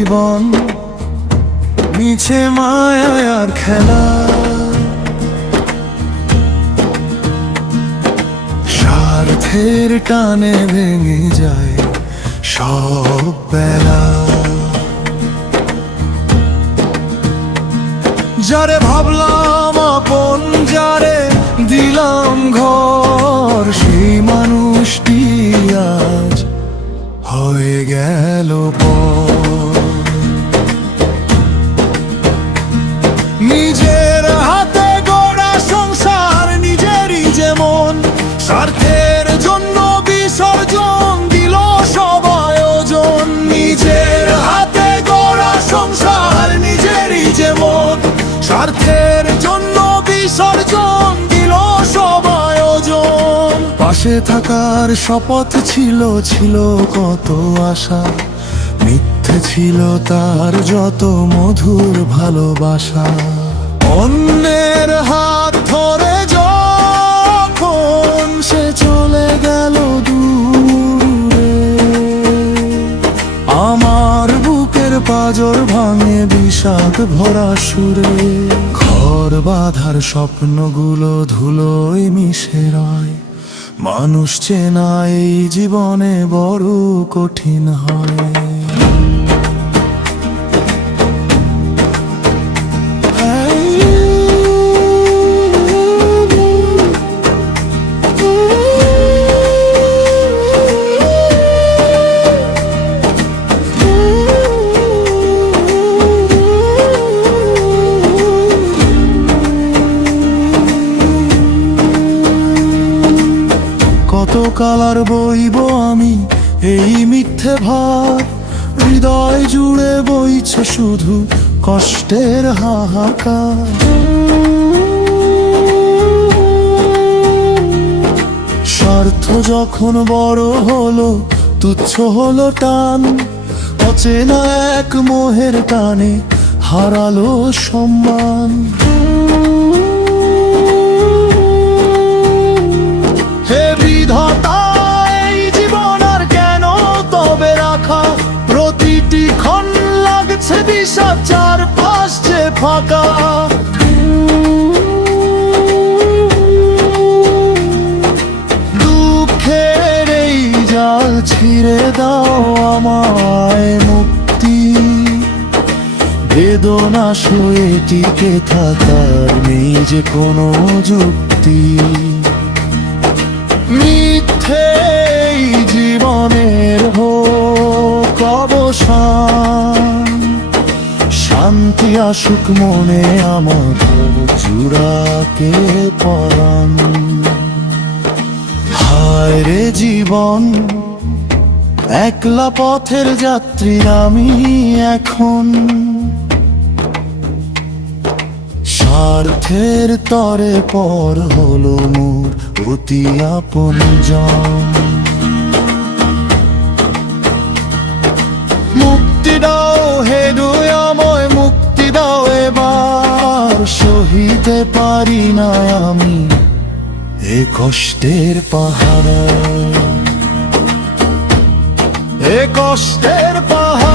জীবন মিছে মায়ায় আর খেলা, স্বার্থের টানে ভেঙে যায় সব বেলা। যারে ভাবলাম আপন, যারে দিলাম ঘর, সেই মানুষটি আজ হয়ে গেল পর। নিজের হাতে গড়া সংসার নিজেরই যেমন, স্বার্থের জন্য বিসর্জন দিল সব আয়োজন। নিজের হাতে গড়া সংসার নিজেরই যেমন, স্বার্থের জন্য বিসর্জন দিল সব আয়োজন। পাশে থাকার শপথ ছিল, ছিল কত আশা, মিথ্যে ছিল তার যত মধুর ভালোবাসা। অন্যের হাত ধরে যখন সে চলে গেল দূরে, আমার বুকের পাঁজর ভাঙে বিষাদ ভরা সুরে। ঘর বাঁধার স্বপ্নগুলো ধুলোয় মিশে রয়, মানুষ চেনা এই জীবনে বড় কঠিন হয়। কতকাল আর বইব আমি এই মিথ্যে ভার, হৃদয় জুড়ে বইছে শুধু কষ্টের হাহাকার। স্বার্থ যখন বড় হলো, তুচ্ছ হলো টান, অচেনা এক মোহের টানে হারালো সম্মান। হে বিধাতা, এই জীবন আর কেন তবে রাখা, প্রতিটি ক্ষণ লাগছে বিষাদ, চারপাশ যে ফাঁকা। দুঃখের এই জাল ছিঁড়ে দাও আমায় মুক্তি, বেদনা সয়ে টিকে থাকার নেই যে কোনো যুক্তি। মিথ্যে জীবনের হোক অবসান, শান্তি আসুক মনে আমার জুড়াকে পরাণ। হায় রে জীবন, একলা পথের যাত্রী আমি এখন, স্বার্থের তরে পর হলো মোর অতি আপনজন। মুক্তি দাও হে দয়াময়, মুক্তি দাও এবার, সহিতে পারি না আমি এ কষ্টের পাহাড়, এ কষ্টের পাহাড়।